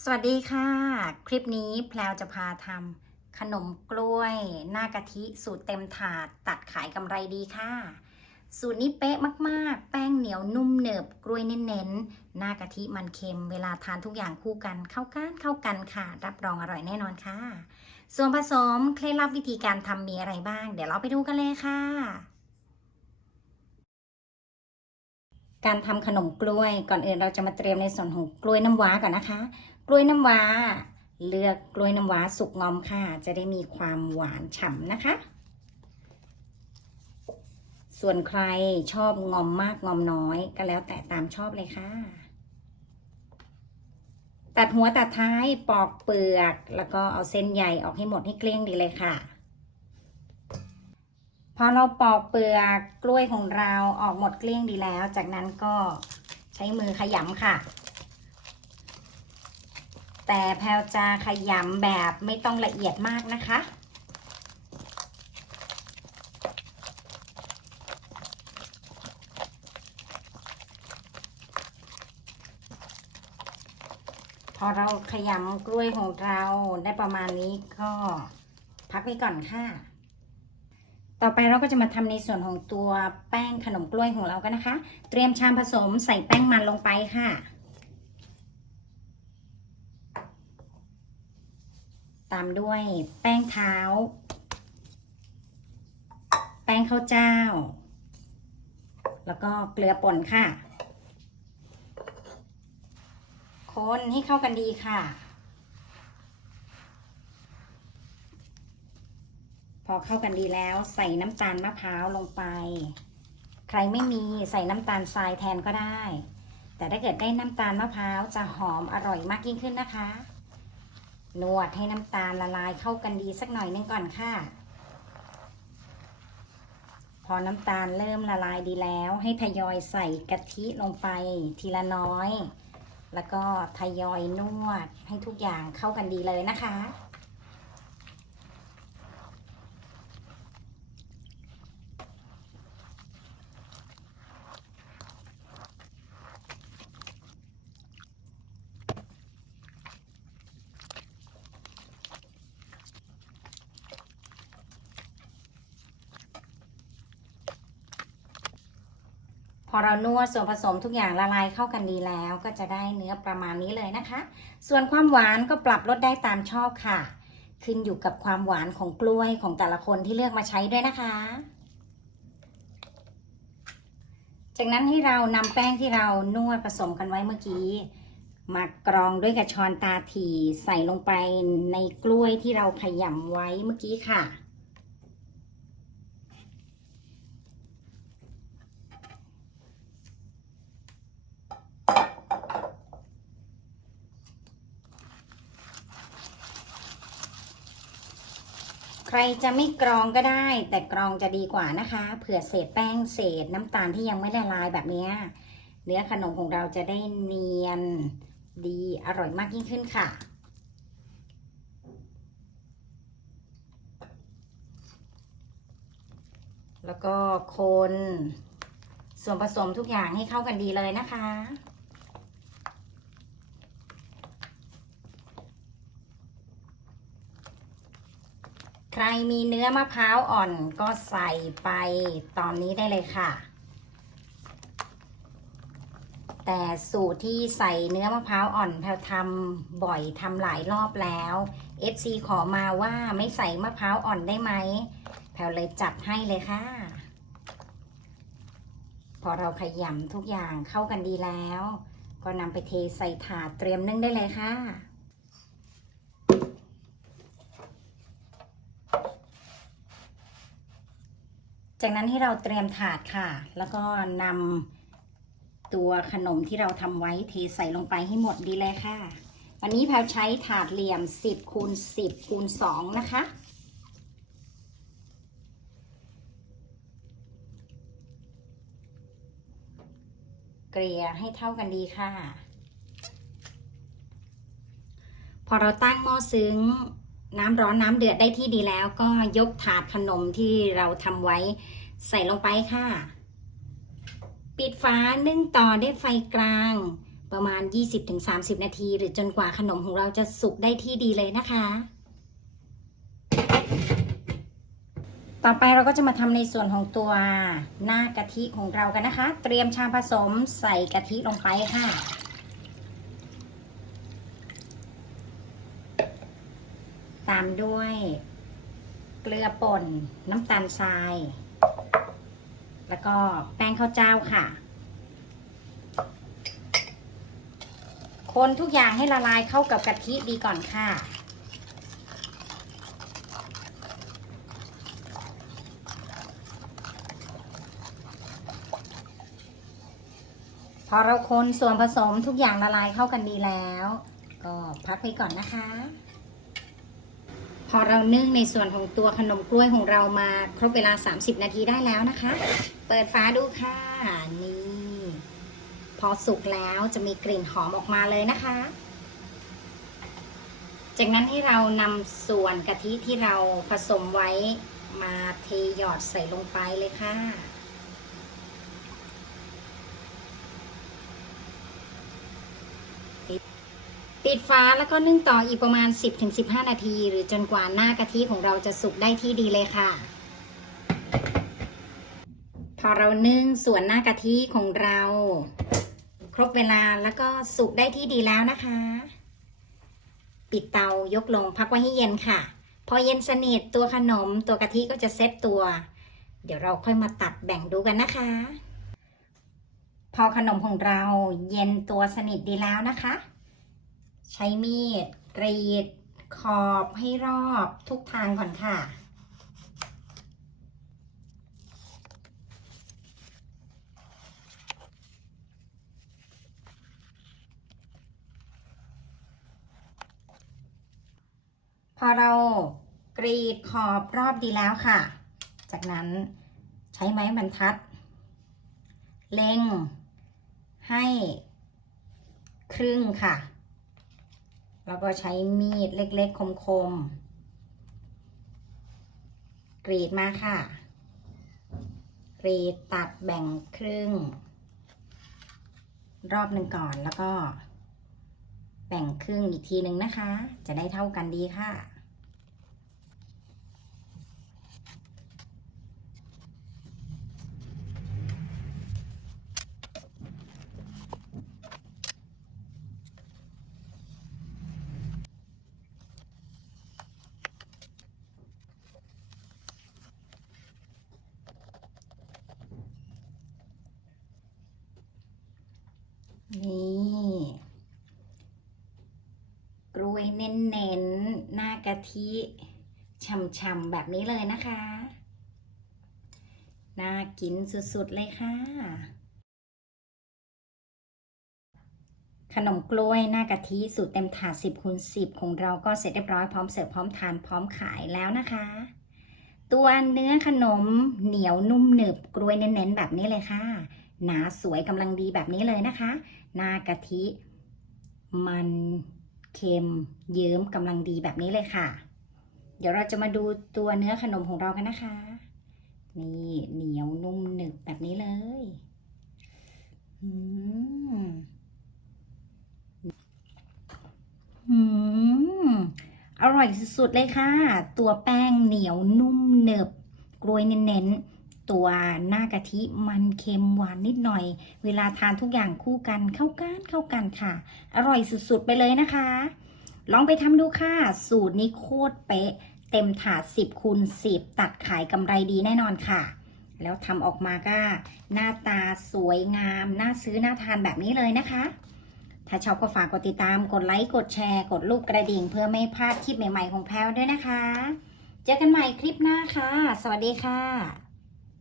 สวัสดีค่ะ คลิปนี้แพลวจะพาทำขนมกล้วย หน้ากะทิสูตรเต็มถาดตัดขายกำไรดีค่ะ สูตรนี้เป๊ะมากๆ แป้งเหนียวนุ่มเนิบกล้วยเน้นๆ หน้ากะทิมันเค็ม เวลาทานทุกอย่างคู่กันเข้ากันเข้ากันค่ะ รับรองอร่อยแน่นอนค่ะ ส่วนผสมเคล็ดลับวิธีการทำมีอะไรบ้าง เดี๋ยวเราไปดูกันเลยค่ะการทำขนมกล้วยก่อนอื่นเราจะมาเตรียมในส่วนของกล้วยน้ำว้าก่อนนะคะ กล้วยน้ำว้า เลือกกล้วยน้ำว้าสุกงอมค่ะ จะได้มีความหวานฉ่ำนะคะ ส่วนใครชอบงอมมากงอมน้อยก็แล้วแต่ตามชอบเลยค่ะ ตัดหัวตัดท้ายปอกเปลือก แล้วก็เอาเส้นใหญ่ออกให้หมดให้เกลี้ยงดีเลยค่ะพอเราปอกเปลือกกล้วยของเราออกหมดเกลี้ยงดีแล้ว จากนั้นก็ใช้มือขยำค่ะ แต่แพลจะขยำแบบไม่ต้องละเอียดมากนะคะ พอเราขยำกล้วยของเราได้ประมาณนี้ก็พักไว้ก่อนค่ะ ต่อไปเราก็จะมาทำในส่วนของตัวแป้งขนมกล้วยของเรากันนะคะ เตรียมชามผสมใส่แป้งมันลงไปค่ะ ตามด้วยแป้งเท้า แป้งข้าวเจ้า แล้วก็เกลือป่นค่ะ คนให้เข้ากันดีค่ะ พอเข้ากันดีแล้วใส่น้ำตาลมะพร้าวลงไป ใครไม่มีใส่น้ำตาลทรายแทนก็ได้ แต่ถ้าเกิดได้น้ำตาลมะพร้าวจะหอมอร่อยมากยิ่งขึ้นนะคะ นวดให้น้ำตาลละลายเข้ากันดีสักหน่อยนึงก่อนค่ะ พอน้ำตาลเริ่มละลายดีแล้ว ให้ทยอยใส่กะทิลงไปทีละน้อย แล้วก็ทยอยนวดให้ทุกอย่างเข้ากันดีเลยนะคะ พอเรานวดส่วนผสมทุกอย่างละลายเข้ากันดีแล้ว ก็จะได้เนื้อประมาณนี้เลยนะคะ ส่วนความหวานก็ปรับลดได้ตามชอบค่ะ ขึ้นอยู่กับความหวานของกล้วยของแต่ละคนที่เลือกมาใช้ด้วยนะคะ จากนั้นให้เรานำแป้งที่เรานวดผสมกันไว้เมื่อกี้มากรองด้วยกระชอนตาถี่ใส่ลงไปในกล้วยที่เราขยำไว้เมื่อกี้ค่ะ ใครจะไม่กรองก็ได้ แต่กรองจะดีกว่านะคะเผื่อเศษแป้งเศษน้ำตาลที่ยังไม่ละลายแบบนี้เนื้อขนมของเราจะได้เนียนดีอร่อยมากยิ่งขึ้นค่ะแล้วก็คนส่วนผสมทุกอย่างให้เข้ากันดีเลยนะคะ ใครมีเนื้อมะพร้าวอ่อนก็ใส่ไปตอนนี้ได้เลยค่ะ แต่สูตรที่ใส่เนื้อมะพร้าวอ่อนแพลทำบ่อยทำหลายรอบแล้ว FC ขอมาว่าไม่ใส่มะพร้าวอ่อนได้ไหม แพลเลยจัดให้เลยค่ะ พอเราขยำทุกอย่างเข้ากันดีแล้ว ก็นำไปเทใส่ถาดเตรียมนึ่งได้เลยค่ะ จากนั้นให้เราเตรียมถาดค่ะ แล้วก็นำตัวขนมที่เราทำไว้เทใส่ลงไปให้หมดดีเลยค่ะ วันนี้แพลวใช้ถาดเหลี่ยม 10คูณ10คูณ2นะคะ เกลี่ยให้เท่ากันดีค่ะ พอเราตั้งหม้อซึ้ง น้ำร้อนน้ำเดือดได้ที่ดีแล้ว ก็ยกถาดขนมที่เราทำไว้ใส่ลงไปค่ะ ปิดฝานึ่งต่อด้วยไฟกลาง ประมาณ 20-30 นาที หรือจนกว่าขนมของเราจะสุกได้ที่ดีเลยนะคะ ต่อไปเราก็จะมาทำในส่วนของตัวหน้ากะทิของเรากันนะคะ เตรียมชามผสมใส่กะทิลงไปค่ะ ตามด้วย เกลือป่น น้ำตาลทราย แล้วก็แป้งข้าวเจ้าค่ะ คนทุกอย่างให้ละลายเข้ากับกะทิดีก่อนค่ะพอเราคนส่วนผสมทุกอย่างละลายเข้ากันดีแล้ว ก็พักไว้ก่อนนะคะ พอเรานึ่งในส่วนของตัวขนมกล้วยของเรามาครบเวลา 30 นาทีได้แล้วนะคะ เปิดฟ้าดูค่ะนี่ พอสุกแล้วจะมีกลิ่นหอมออกมาเลยนะคะ จากนั้นให้เรานำส่วนกะทิที่เราผสมไว้มาเทหยอดใส่ลงไปเลยค่ะ ปิดฝาแล้วก็นึ่งต่ออีกประมาณ 10-15 นาที หรือจนกว่าหน้ากะทิของเราจะสุกได้ที่ดีเลยค่ะ พอเรานึ่งส่วนหน้ากะทิของเรา ครบเวลาแล้วก็สุกได้ที่ดีแล้วนะคะ ปิดเตายกลงพักไว้ให้เย็นค่ะ พอเย็นสนิทตัวขนมตัวกะทิก็จะเซตตัว เดี๋ยวเราค่อยมาตัดแบ่งดูกันนะคะ พอขนมของเราเย็นตัวสนิทดีแล้วนะคะ ใช้มีด กรีด ขอบให้รอบทุกทางก่อนค่ะพอเรากรีดขอบรอบดีแล้วค่ะ จากนั้นใช้ไม้บรรทัด เล็งให้ครึ่งค่ะ แล้วก็ใช้มีดเล็กๆ คมๆ กรีดมาค่ะ กรีดตัดแบ่งครึ่ง รอบหนึ่งก่อนแล้วก็ แบ่งครึ่งอีกทีหนึ่งนะคะ จะได้เท่ากันดีค่ะ นี่กล้วยเน้นๆหน้ากะทิช่ำๆแบบนี้เลยนะคะ น่ากินสุดๆเลยค่ะ ขนมกล้วยหน้ากะทิสูตรเต็มถาด10คูณ10 ของเราก็เสร็จเรียบร้อยพร้อมเสิร์ฟพร้อมทานพร้อมขายแล้วนะคะ ตัวเนื้อขนมเหนียวนุ่มหนึบกล้วยเน้นๆแบบนี้เลยค่ะ หนาสวยกำลังดีแบบนี้เลยนะคะ หน้ากะทิ มันเค็มเยิ้มกำลังดีแบบนี้เลยค่ะ เดี๋ยวเราจะมาดูตัวเนื้อขนมของเรากันนะคะ นี่เหนียวนุ่มหนึบแบบนี้เลยอืมอืมอร่อยสุดๆเลยค่ะ ตัวแป้งเหนียวนุ่มหนึบกรวยเน้นๆ ตัวหน้ากะทิมันเค็มหวานนิดหน่อย เวลาทานทุกอย่างคู่กันเข้ากันเข้ากันค่ะ อร่อยสุดๆไปเลยนะคะ ลองไปทำดูค่ะ สูตรนี้โคตรเป๊ะ เต็มถาด 10คูณ10 ตัดขายกำไรดีแน่นอนค่ะ แล้วทำออกมาก็ หน้าตาสวยงาม น่าซื้อน่าทานแบบนี้เลยนะคะ ถ้าชอบก็ฝากกดติดตามกดไลค์กดแชร์กดรูปกระดิ่ง เพื่อไม่พลาดคลิปใหม่ๆของแพลวด้วยนะคะ เจอกันใหม่คลิปหน้าค่ะ สวัสดีค่ะ